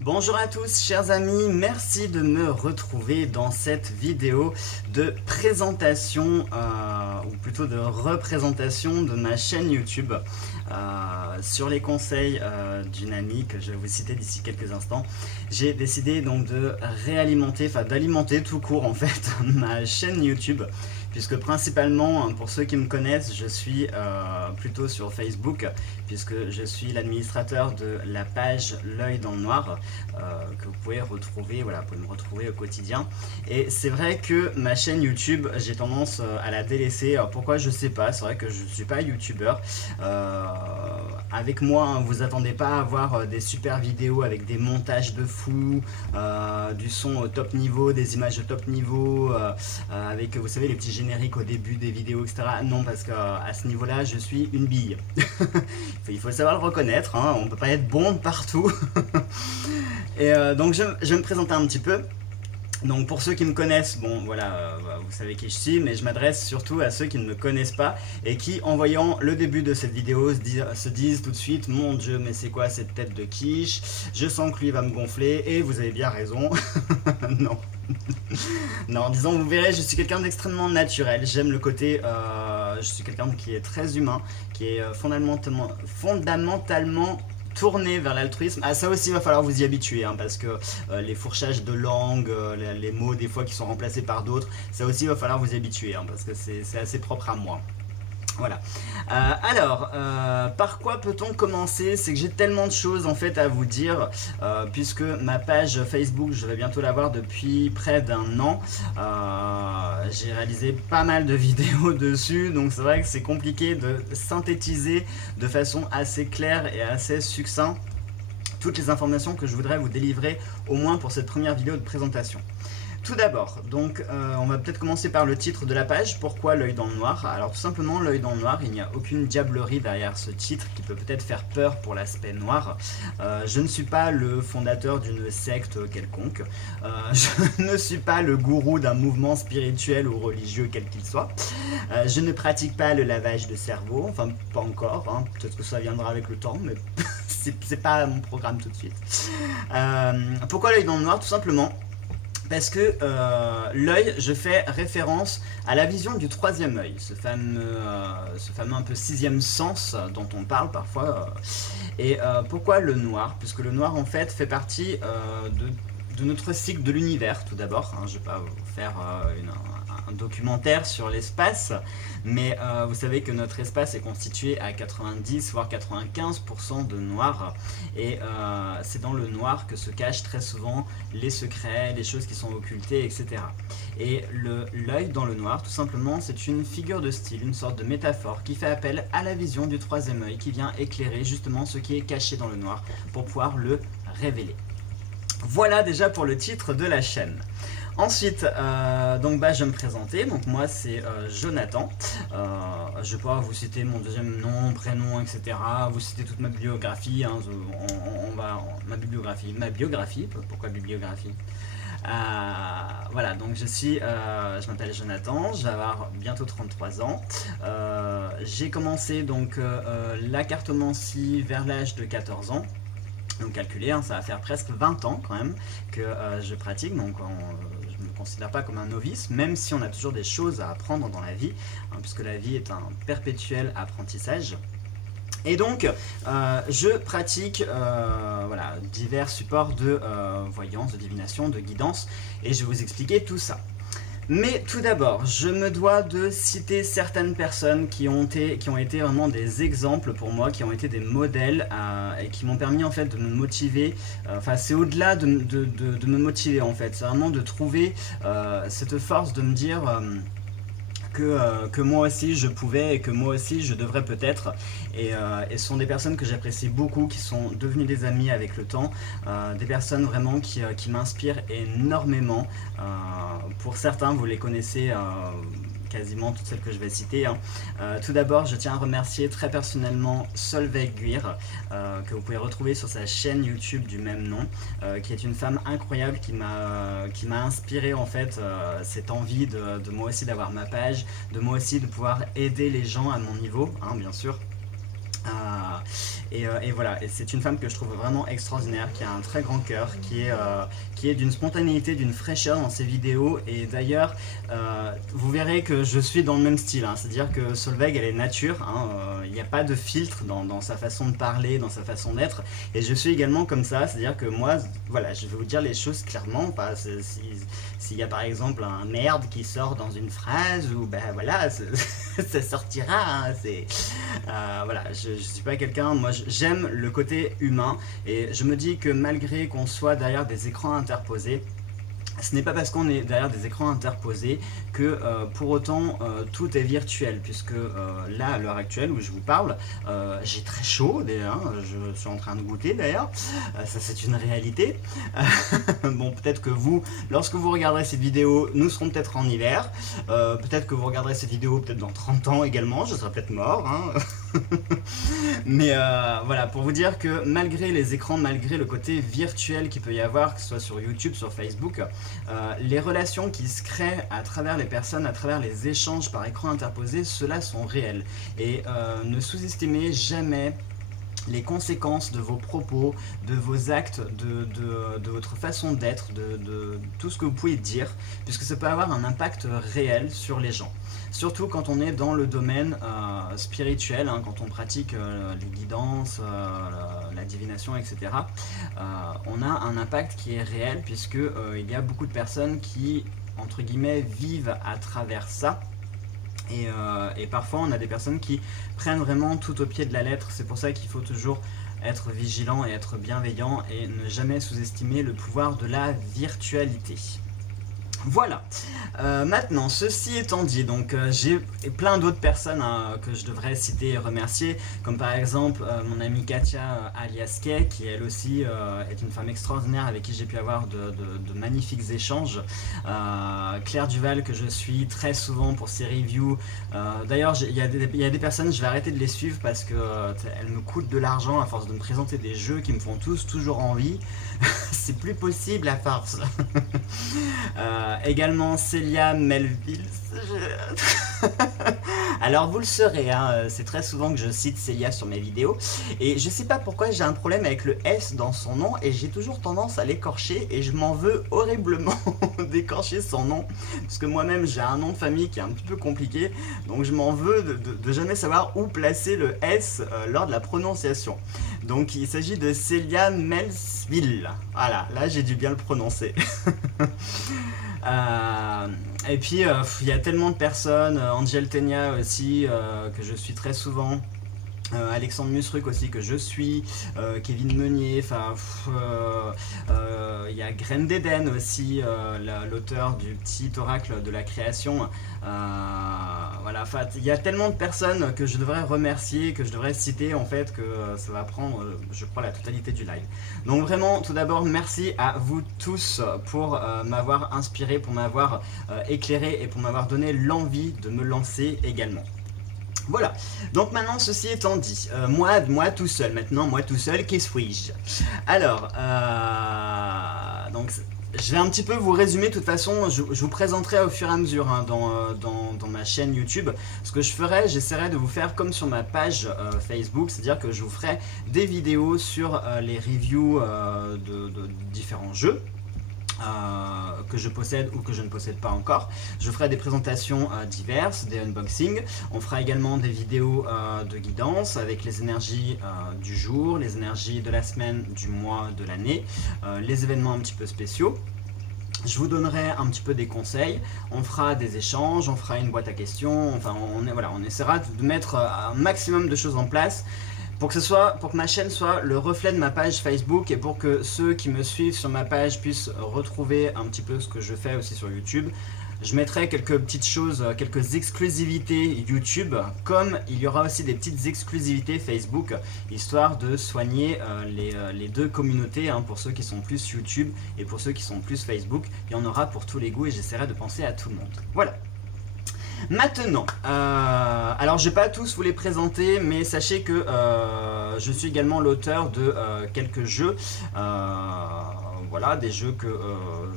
Bonjour à tous chers amis, merci de me retrouver dans cette vidéo de présentation, ou plutôt de représentation de ma chaîne YouTube sur les conseils d'une amie que je vais vous citer d'ici quelques instants. J'ai décidé donc de d'alimenter tout court en fait ma chaîne YouTube, puisque principalement, pour ceux qui me connaissent, je suis plutôt sur Facebook, puisque je suis l'administrateur de la page L'œil dans le noir, que vous pouvez retrouver, voilà, vous pouvez me retrouver au quotidien. Et c'est vrai que ma chaîne YouTube, j'ai tendance à la délaisser. Alors pourquoi, je sais pas, c'est vrai que je suis pas youtubeur. Avec moi, hein, vous attendez pas à voir des super vidéos avec des montages de fou, du son au top niveau, des images au top niveau, avec, vous savez, les petits génériques au début des vidéos, etc. Non, parce qu'à ce niveau-là, je suis une bille. Il faut savoir le reconnaître, hein, on peut pas être bon partout. Et donc je vais me présenter un petit peu. Donc pour ceux qui me connaissent, bon voilà, vous savez qui je suis, mais je m'adresse surtout à ceux qui ne me connaissent pas et qui, en voyant le début de cette vidéo, se disent tout de suite: mon Dieu, mais c'est quoi cette tête de quiche? Je sens que lui va me gonfler, et vous avez bien raison. Non. Non, disons, vous verrez, je suis quelqu'un d'extrêmement naturel. J'aime le côté, je suis quelqu'un qui est très humain, qui est fondamentalement tourner vers l'altruisme. Ah, ça aussi, il va falloir vous y habituer, hein, parce que les fourchages de langue, les mots des fois qui sont remplacés par d'autres, ça aussi, il va falloir vous y habituer, hein, parce que c'est assez propre à moi. Voilà. Alors, par quoi peut-on commencer? C'est que j'ai tellement de choses en fait à vous dire, puisque ma page Facebook, je vais bientôt l'avoir depuis près d'un an. J'ai réalisé pas mal de vidéos dessus, donc c'est vrai que c'est compliqué de synthétiser de façon assez claire et assez succincte toutes les informations que je voudrais vous délivrer, au moins pour cette première vidéo de présentation. Tout d'abord, donc on va peut-être commencer par le titre de la page. Pourquoi l'œil dans le noir? Alors tout simplement, l'œil dans le noir, il n'y a aucune diablerie derrière ce titre qui peut peut-être faire peur pour l'aspect noir. Je ne suis pas le fondateur d'une secte quelconque, je ne suis pas le gourou d'un mouvement spirituel ou religieux quel qu'il soit, je ne pratique pas le lavage de cerveau, enfin pas encore, hein. Peut-être que ça viendra avec le temps, mais c'est pas mon programme tout de suite. Pourquoi l'œil dans le noir? Tout simplement parce que l'œil, je fais référence à la vision du troisième œil, ce fameux un peu sixième sens dont on parle parfois. Et pourquoi le noir? Puisque le noir en fait fait partie de notre cycle de l'univers, tout d'abord, hein. Je ne vais pas vous faire un documentaire sur l'espace, mais vous savez que notre espace est constitué à 90 voire 95% de noir, et c'est dans le noir que se cachent très souvent les secrets, les choses qui sont occultées, etc. Et l'œil dans le noir, tout simplement, c'est une figure de style, une sorte de métaphore qui fait appel à la vision du troisième œil, qui vient éclairer justement ce qui est caché dans le noir pour pouvoir le révéler. Voilà déjà pour le titre de la chaîne. Ensuite, donc je vais me présenter. Donc moi c'est Jonathan. Je vais pouvoir vous citer mon deuxième nom, prénom, etc. Vous citer toute ma bibliographie, hein. Ma biographie. Pourquoi bibliographie? Voilà, donc je m'appelle Jonathan, je vais avoir bientôt 33 ans. J'ai commencé donc la cartomancie vers l'âge de 14 ans. Donc calculez, hein, ça va faire presque 20 ans quand même que je pratique, donc je ne me considère pas comme un novice, même si on a toujours des choses à apprendre dans la vie, hein, puisque la vie est un perpétuel apprentissage. Et donc, je pratique voilà, divers supports de voyance, de divination, de guidance, et je vais vous expliquer tout ça. Mais tout d'abord, je me dois de citer certaines personnes qui ont été vraiment des exemples pour moi, qui ont été des modèles et qui m'ont permis en fait de me motiver. Enfin, c'est au-delà de me motiver en fait, c'est vraiment de trouver cette force de me dire que moi aussi je pouvais et que moi aussi je devrais peut-être, et ce sont des personnes que j'apprécie beaucoup, qui sont devenues des amis avec le temps, des personnes vraiment qui m'inspirent énormément. Pour certains, vous les connaissez, quasiment toutes celles que je vais citer, hein. Tout d'abord, je tiens à remercier très personnellement Solveig Guir, que vous pouvez retrouver sur sa chaîne YouTube du même nom, qui est une femme incroyable qui m'a inspiré en fait cette envie de moi aussi d'avoir ma page, de moi aussi de pouvoir aider les gens à mon niveau, hein, bien sûr. Et voilà, et c'est une femme que je trouve vraiment extraordinaire, qui a un très grand cœur, qui est d'une spontanéité, d'une fraîcheur dans ses vidéos. Et d'ailleurs, vous verrez que je suis dans le même style, hein, c'est-à-dire que Solveig, elle est nature, hein, il n'y a pas de filtre dans sa façon de parler, dans sa façon d'être. Et je suis également comme ça, c'est-à-dire que moi, voilà, je vais vous dire les choses clairement. S'il y a par exemple un merde qui sort dans une phrase, ou ben voilà, ça sortira. Hein, voilà, je suis pas quelqu'un, moi j'aime le côté humain, et je me dis que malgré qu'on soit derrière des écrans interposés, ce n'est pas parce qu'on est derrière des écrans interposés que pour autant tout est virtuel, puisque là, à l'heure actuelle où je vous parle, j'ai très chaud d'ailleurs, je suis en train de goûter d'ailleurs, ça c'est une réalité. Bon, peut-être que vous, lorsque vous regarderez cette vidéo, nous serons peut-être en hiver, peut-être que vous regarderez cette vidéo peut-être dans 30 ans également, je serai peut-être mort, hein. Mais voilà, pour vous dire que malgré les écrans, malgré le côté virtuel qu'il peut y avoir, que ce soit sur YouTube, sur Facebook, les relations qui se créent à travers les personnes, à travers les échanges par écran interposé, ceux-là sont réels. Et ne sous-estimez jamais les conséquences de vos propos, de vos actes, de votre façon d'être, de tout ce que vous pouvez dire, puisque ça peut avoir un impact réel sur les gens. Surtout quand on est dans le domaine spirituel, hein, quand on pratique les guidances, la divination, etc. On a un impact qui est réel, puisque il y a beaucoup de personnes qui, entre guillemets, vivent à travers ça. Et parfois on a des personnes qui prennent vraiment tout au pied de la lettre. C'est pour ça qu'il faut toujours être vigilant et être bienveillant, et ne jamais sous-estimer le pouvoir de la virtualité. Voilà, maintenant ceci étant dit, donc j'ai plein d'autres personnes hein, que je devrais citer et remercier, comme par exemple mon amie Katia alias Kay, qui elle aussi est une femme extraordinaire avec qui j'ai pu avoir de magnifiques échanges, Claire Duval que je suis très souvent pour ses reviews, d'ailleurs il y a des personnes, je vais arrêter de les suivre parce que elles me coûtent de l'argent à force de me présenter des jeux qui me font toujours envie. C'est plus possible à force. Également Célia Melville. Alors vous le saurez, hein, c'est très souvent que je cite Célia sur mes vidéos, et je sais pas pourquoi j'ai un problème avec le S dans son nom, et j'ai toujours tendance à l'écorcher, et je m'en veux horriblement d'écorcher son nom, parce que moi-même j'ai un nom de famille qui est un petit peu compliqué, donc je m'en veux de jamais savoir où placer le S lors de la prononciation. Donc il s'agit de Célia Melville. Voilà, là j'ai dû bien le prononcer. Et puis il y a tellement de personnes, Angel Tenia aussi, que je suis très souvent. Alexandre Musruc aussi que je suis, Kevin Meunier, enfin il y a Graine d'Eden aussi, l'auteur du petit oracle de la création, voilà, enfin il y a tellement de personnes que je devrais remercier, que je devrais citer en fait, que ça va prendre je crois la totalité du live. Donc vraiment tout d'abord merci à vous tous pour m'avoir inspiré, pour m'avoir éclairé et pour m'avoir donné l'envie de me lancer également. Voilà, donc maintenant ceci étant dit, moi tout seul, qui suis-je? Alors, donc je vais un petit peu vous résumer, de toute façon je vous présenterai au fur et à mesure hein, dans ma chaîne YouTube. Ce que je ferai, j'essaierai de vous faire comme sur ma page Facebook, c'est-à-dire que je vous ferai des vidéos sur les reviews de différents jeux. Que je possède ou que je ne possède pas encore. Je ferai des présentations diverses, des unboxings. On fera également des vidéos de guidance avec les énergies du jour, les énergies de la semaine, du mois, de l'année, les événements un petit peu spéciaux. Je vous donnerai un petit peu des conseils, on fera des échanges, on fera une boîte à questions, enfin on essaiera de mettre un maximum de choses en place pour que ma chaîne soit le reflet de ma page Facebook, et pour que ceux qui me suivent sur ma page puissent retrouver un petit peu ce que je fais aussi sur YouTube. Je mettrai quelques petites choses, quelques exclusivités YouTube, comme il y aura aussi des petites exclusivités Facebook, histoire de soigner les deux communautés, hein, pour ceux qui sont plus YouTube et pour ceux qui sont plus Facebook. Il y en aura pour tous les goûts et j'essaierai de penser à tout le monde. Voilà. Maintenant, alors je vais pas tous vous les présenter, mais sachez que je suis également l'auteur de quelques jeux, voilà, voilà, des jeux que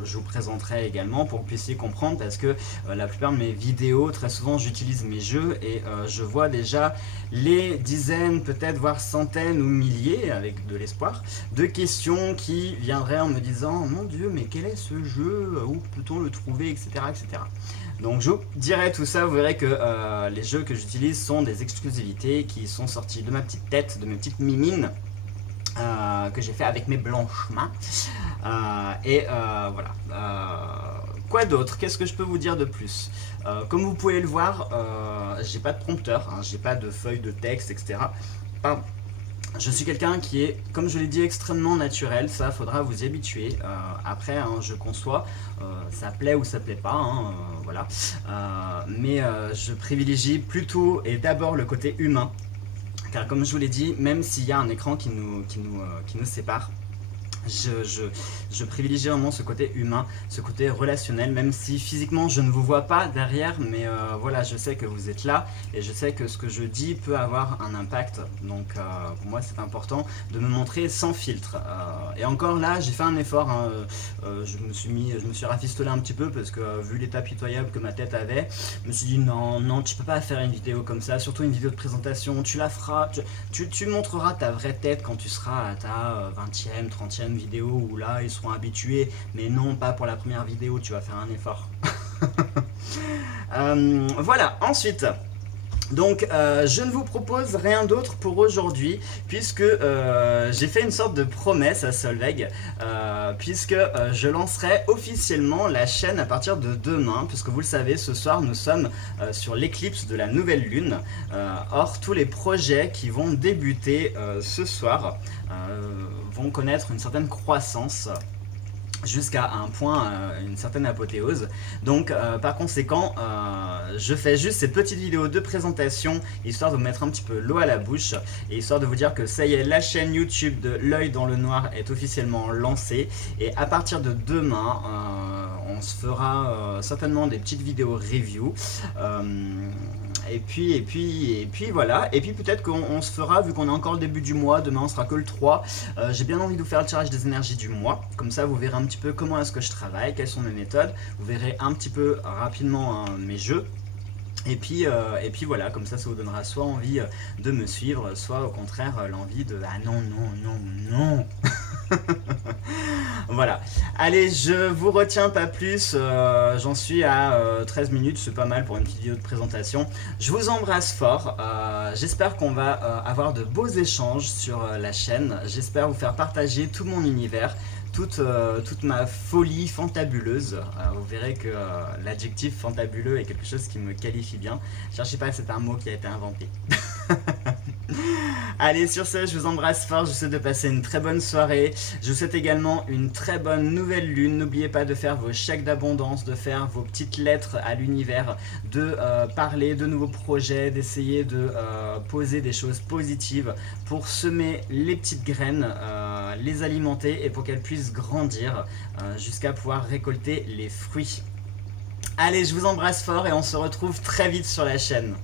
je vous présenterai également pour que vous puissiez comprendre, parce que la plupart de mes vidéos, très souvent j'utilise mes jeux et je vois déjà les dizaines, peut-être voire centaines ou milliers, avec de l'espoir, de questions qui viendraient en me disant mon Dieu, mais quel est ce jeu, où peut-on le trouver, etc., etc. Donc je vous dirai tout ça, vous verrez que les jeux que j'utilise sont des exclusivités qui sont sortis de ma petite tête, de mes petites mimines, que j'ai fait avec mes blanches mains. Voilà. Quoi d'autre? Qu'est-ce que je peux vous dire de plus? Comme vous pouvez le voir, j'ai pas de prompteur, hein, j'ai pas de feuille de texte, etc. Pardon. Je suis quelqu'un qui est, comme je l'ai dit, extrêmement naturel, ça faudra vous y habituer. Après, hein, je conçois, ça plaît ou ça plaît pas, hein, voilà. Mais je privilégie plutôt et d'abord le côté humain, car comme je vous l'ai dit, même s'il y a un écran qui nous sépare, je privilégie vraiment ce côté humain, ce côté relationnel, même si physiquement je ne vous vois pas derrière, mais voilà, je sais que vous êtes là et je sais que ce que je dis peut avoir un impact. Donc pour moi c'est important de me montrer sans filtre. Et encore là, j'ai fait un effort, hein, je me suis rafistolé un petit peu parce que vu l'état pitoyable que ma tête avait, je me suis dit non, tu peux pas faire une vidéo comme ça, surtout une vidéo de présentation, tu la feras, tu montreras ta vraie tête quand tu seras à ta 20e, 30e vidéo où là ils seront habitués, mais non, pas pour la première vidéo, tu vas faire un effort. Voilà, ensuite donc je ne vous propose rien d'autre pour aujourd'hui, puisque j'ai fait une sorte de promesse à Solveig, puisque je lancerai officiellement la chaîne à partir de demain, puisque vous le savez, ce soir nous sommes sur l'éclipse de la nouvelle lune. Or tous les projets qui vont débuter ce soir vont connaître une certaine croissance, jusqu'à un point, une certaine apothéose. Donc par conséquent, je fais juste ces petites vidéos de présentation, histoire de vous mettre un petit peu l'eau à la bouche, et histoire de vous dire que ça y est, la chaîne YouTube de l'œil dans le noir est officiellement lancée, et à partir de demain, on se fera certainement des petites vidéos review, et puis voilà, et puis peut-être qu'on se fera, vu qu'on est encore le début du mois, demain on sera que le 3, j'ai bien envie de vous faire le tirage des énergies du mois, comme ça vous verrez un petit peu comment est-ce que je travaille, quelles sont mes méthodes, vous verrez un petit peu rapidement mes jeux. Et puis voilà, comme ça vous donnera soit envie de me suivre, soit au contraire l'envie de ah non. Voilà, allez, je vous retiens pas plus, j'en suis à 13 minutes, c'est pas mal pour une petite vidéo de présentation. Je vous embrasse fort, j'espère qu'on va avoir de beaux échanges sur la chaîne, j'espère vous faire partager tout mon univers, toute ma folie fantabuleuse. Vous verrez que l'adjectif fantabuleux est quelque chose qui me qualifie bien. Cherchez pas, c'est un mot qui a été inventé. Allez, sur ce, je vous embrasse fort, je vous souhaite de passer une très bonne soirée. Je vous souhaite également une très bonne nouvelle lune. N'oubliez pas de faire vos chèques d'abondance, de faire vos petites lettres à l'univers, de parler de nouveaux projets, d'essayer de poser des choses positives pour semer les petites graines, les alimenter et pour qu'elles puissent grandir jusqu'à pouvoir récolter les fruits. Allez, je vous embrasse fort et on se retrouve très vite sur la chaîne.